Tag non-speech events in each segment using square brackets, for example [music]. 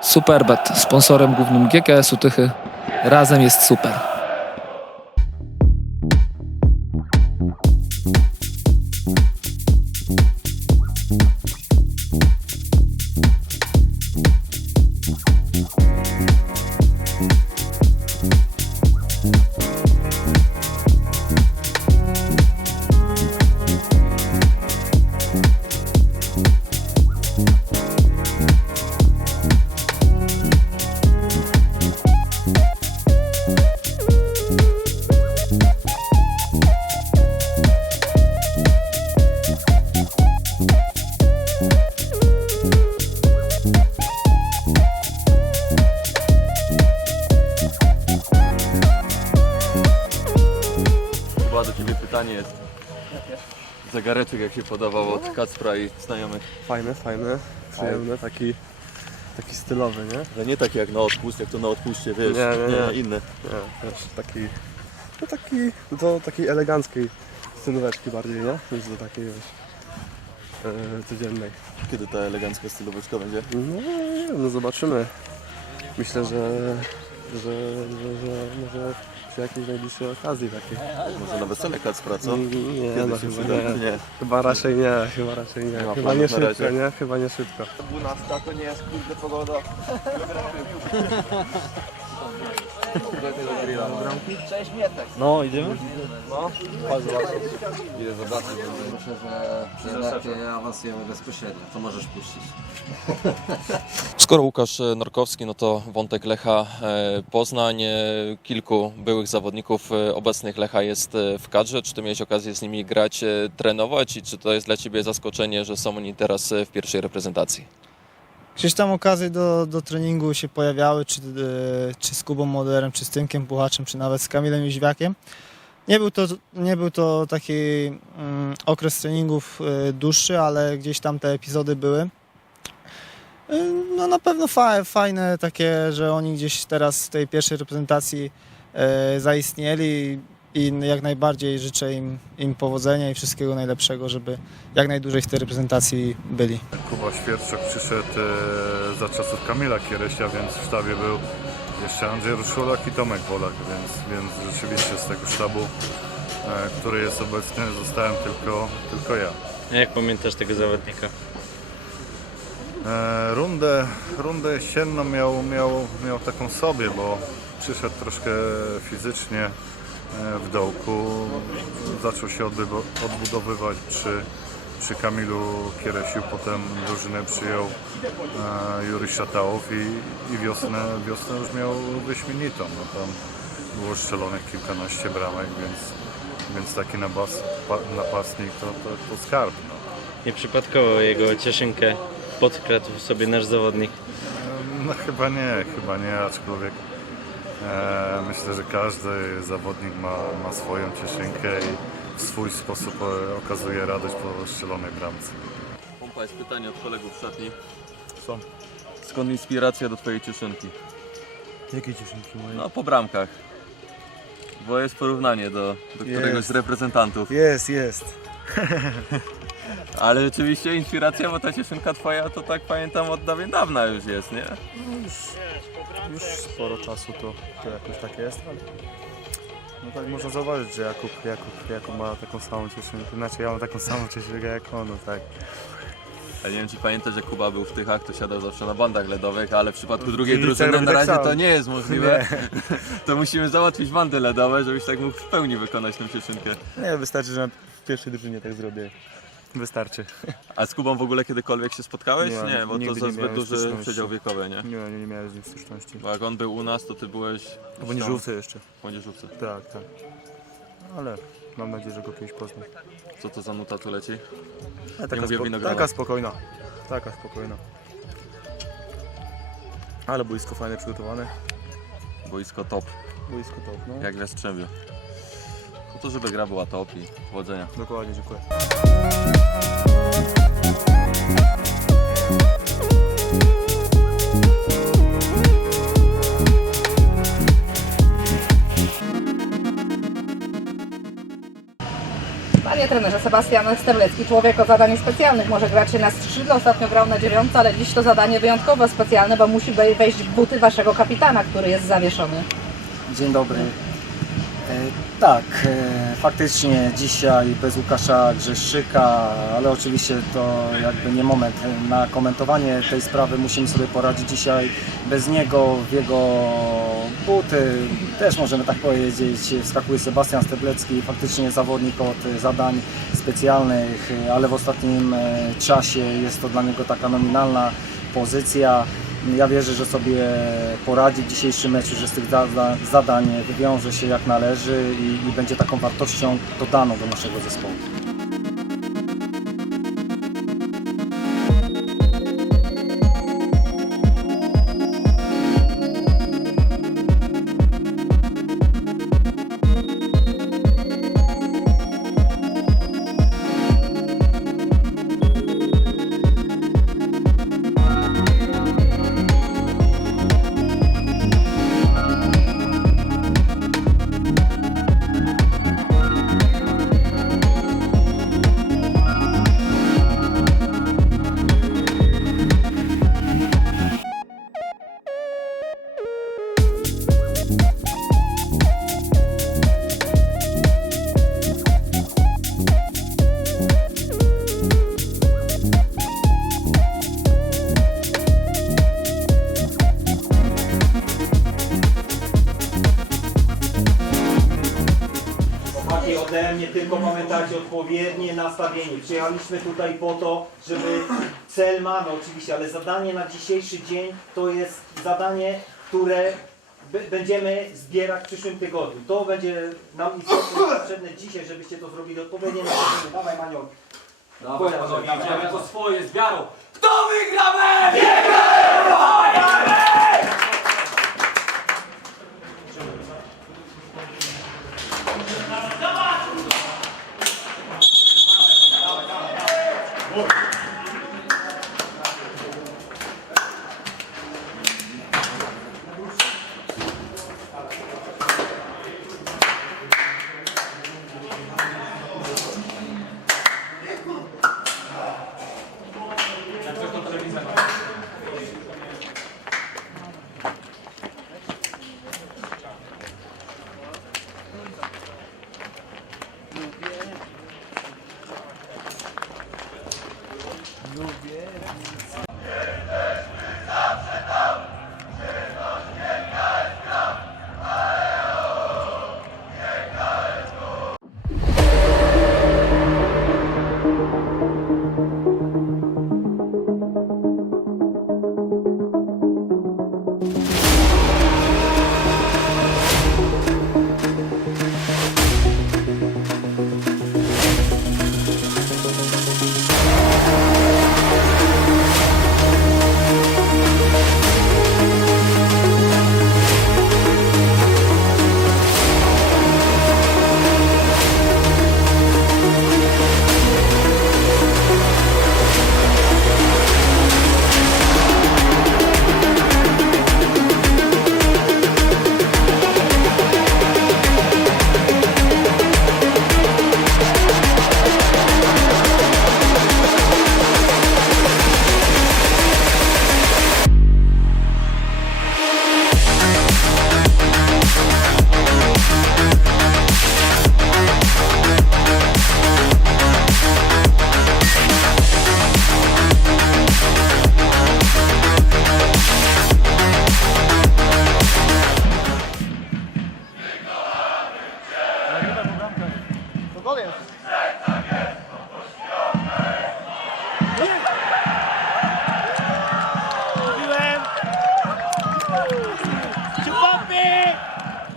Superbet, sponsorem głównym GKS-u Tychy. Razem jest super. Zegareczek jak się podawał od Kacpra i znajomych. Fajny, fajny, przyjemny, taki, taki stylowy, nie? Że nie taki jak na odpust, jak to na odpuście, wiesz, Nie, nie, nie. inne. Nie, wiesz, taki, no taki, do takiej eleganckiej stylóweczki bardziej, nie? Niż do takiej, wiesz, e, codziennej. Kiedy ta elegancka stylóweczka będzie? No, nie wiem, no zobaczymy. Myślę, że, że, że, że może przy jakiejś najbliższej okazji takiej. Może na wesele Kacpra, co? Nie, Kiedy no, się chyba przyda, nie. nie? Chyba raczej nie, chyba raczej nie. Nie ma Chyba planów nie szybko, razie. nie? Chyba nie szybko. 12 to nie jest kurde pogoda. [laughs] No, idziemy? Myślę, że, że lepiej awansujemy bezpośrednio. To możesz puścić. [laughs] Skoro Łukasz Norkowski, no to wątek Lecha e, Poznań. E, Kilku byłych zawodników e, obecnych Lecha jest e, w kadrze. Czy ty miałeś okazję z nimi grać, e, trenować i czy to jest dla ciebie zaskoczenie, że są oni teraz e, w pierwszej reprezentacji? Gdzieś tam okazje do, do treningu się pojawiały, czy, e, czy z Kubą Moderem, czy z Tymkiem Puchaczem, czy nawet z Kamilem Jóźwiakiem. Nie był to, nie był to taki mm, okres treningów e, dłuższy, ale gdzieś tam te epizody były. E, No na pewno fa, fajne takie, że oni gdzieś teraz w tej pierwszej reprezentacji e, zaistnieli i jak najbardziej życzę im, im powodzenia i wszystkiego najlepszego, żeby jak najdłużej w tej reprezentacji byli. Kuba Świerczak przyszedł e, za czasów Kamila Kieresia, więc w sztabie był jeszcze Andrzej Ruszulak i Tomek Wolak, więc, więc rzeczywiście z tego sztabu, e, który jest obecny, zostałem tylko, tylko ja. A Jak pamiętasz tego zawodnika? E, rundę, rundę jesienną miał, miał, miał taką sobie, bo przyszedł troszkę fizycznie w dołku, zaczął się odbudowywać przy, przy Kamilu Kieresiu, potem drużynę przyjął e, Jury Szatałow i, i wiosnę, wiosnę już miał wyśmienitą. No tam było strzelonych kilkanaście bramek, więc, więc taki napas, pa, napastnik to, to, to skarb. No. Nieprzypadkowo jego cieszynkę podkradł sobie nasz zawodnik. No chyba nie, chyba nie, aczkolwiek e, myślę, że każdy zawodnik ma, ma swoją cieszynkę i w swój sposób e, okazuje radość po strzelonej bramce. Pompa jest pytanie od kolegów w szatni. Są. Skąd inspiracja do twojej cieszynki? Jakie cieszynki moje? No po bramkach. Bo jest porównanie do, do któregoś Jest. z reprezentantów. Jest, jest. [laughs] Ale rzeczywiście inspiracja, bo ta cieszynka twoja to tak pamiętam od dawien dawna już jest, nie? Już sporo czasu to, to jakoś tak jest, ale no tak można zauważyć, że Jakub, Jakub, Jakub ma taką samą cieszynkę, znaczy ja mam taką samą cieszynkę jak on, no tak. A nie wiem czy pamiętasz, że Kuba był w Tychach, to siadał zawsze na bandach ledowych, ale w przypadku drugiej Czyli drużyny robi na tak razie samo. to nie jest możliwe. [laughs] [laughs] To musimy załatwić bandy ledowe, żebyś tak mógł w pełni wykonać tę cieszynkę. Nie, wystarczy, że w pierwszej drużynie tak zrobię. Wystarczy. A z Kubą w ogóle kiedykolwiek się spotkałeś? Nie, Nie, bo to nigdy za nie zbyt miałem duży styczności. przedział wiekowy, nie? Nie, nie, nie miałem z nim styczności. Bo jak on był u nas, to ty byłeś W Młodzieżówce jeszcze. w młodzieżówce. Tak, tak. Ale mam nadzieję, że go kiedyś poznam. Co to za nuta tu leci? Ale taka, mówię winogrono. taka spokojna. Taka spokojna. Ale boisko fajnie przygotowane. Boisko top, Boisko top, no. jak w Jastrzębiu. No to żeby gra była top i powodzenia. Dokładnie, dziękuję. Panie trenerze, Sebastian Sterlecki, człowiek o zadaniu specjalnych. Może grać się na skrzydle, ostatnio grał na dziewiątce, ale dziś to zadanie wyjątkowo specjalne, bo musi wej- wejść w buty waszego kapitana, który jest zawieszony. Dzień dobry. E, Tak, e, faktycznie dzisiaj bez Łukasza Grzeszyka, ale oczywiście to jakby nie moment na komentowanie tej sprawy. Musimy sobie poradzić dzisiaj bez niego, w jego buty. Też możemy tak powiedzieć, wskakuje Sebastian Steblecki, faktycznie zawodnik od zadań specjalnych, ale w ostatnim e, czasie jest to dla niego taka nominalna pozycja. Ja wierzę, że sobie poradzi w dzisiejszym meczu, że z tych zada- zadań wywiąże się jak należy i, i będzie taką wartością dodaną do naszego zespołu. Przyjechaliśmy tutaj po to, żeby cel mamy oczywiście, ale zadanie na dzisiejszy dzień to jest zadanie, które będziemy zbierać w przyszłym tygodniu. To będzie nam istotne potrzebne dzisiaj, żebyście to zrobili odpowiednie nastawienie. Dawaj Maniol. Dawaj, panowie, Dawaj. to swoje z wiarą. To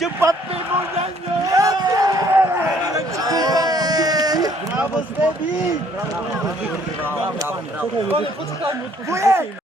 Ciupapi Morgano! Brawo Stebi! Chodź,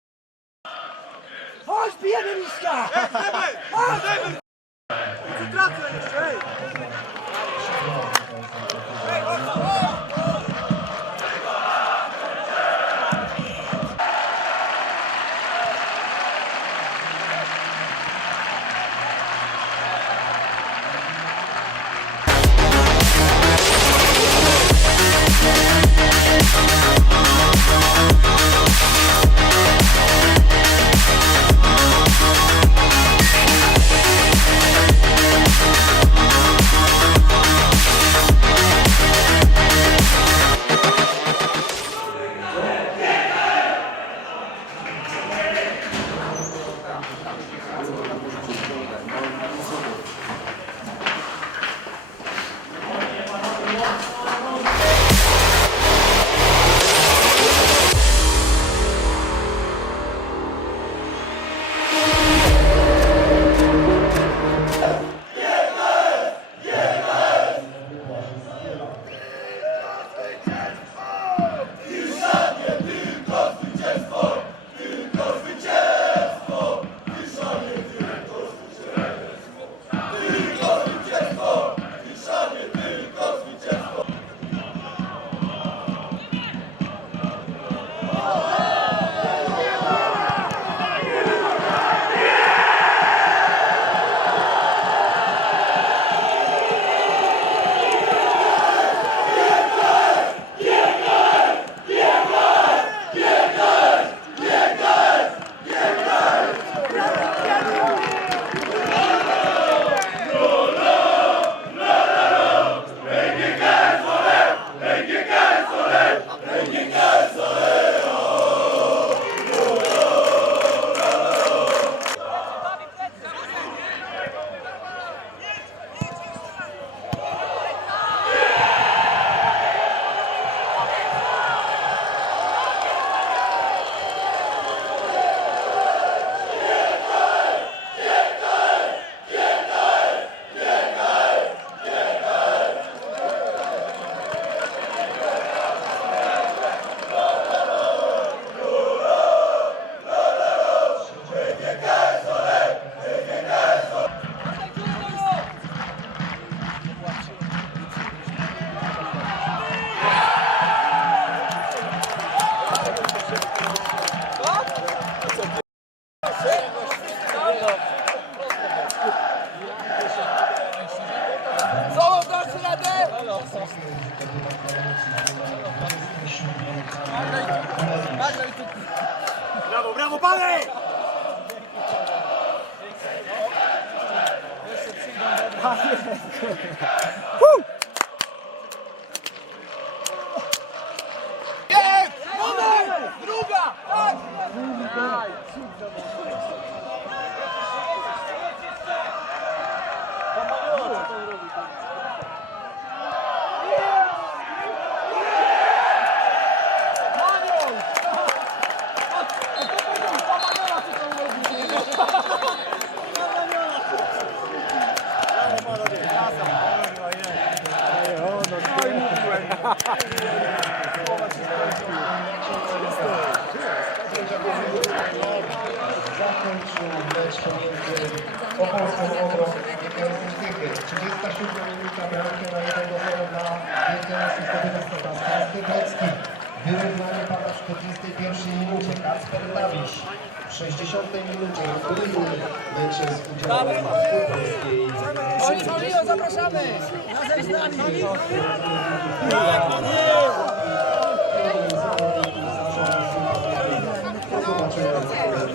zakończył mecz pomiędzy Opolską Odrą i GKS-em Tychy. 37 minuta bramkę na 1-0 dla Sebastian Stybecki. Wyrównanie pada w 41 minucie. Kasper Dawiś w 60 minucie kolejny mecz z udziałem polskiej. Do zobaczenia w polskiej.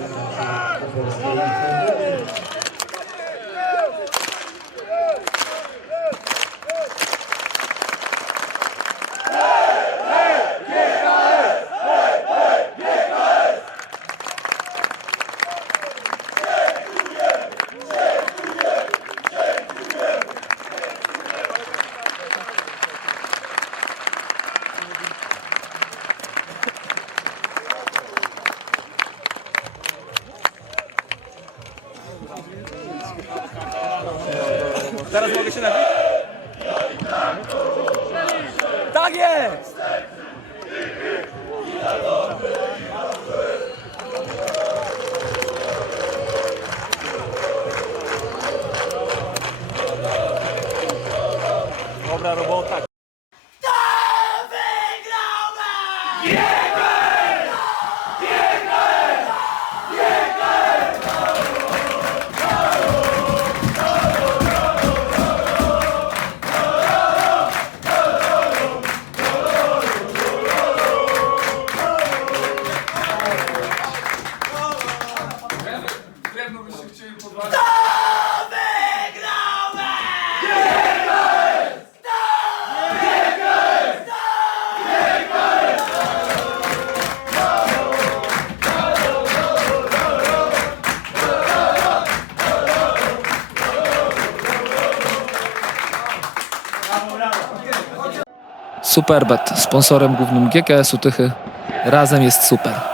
Cabral, volta Superbet, sponsorem głównym GKS-u Tychy. Razem jest super.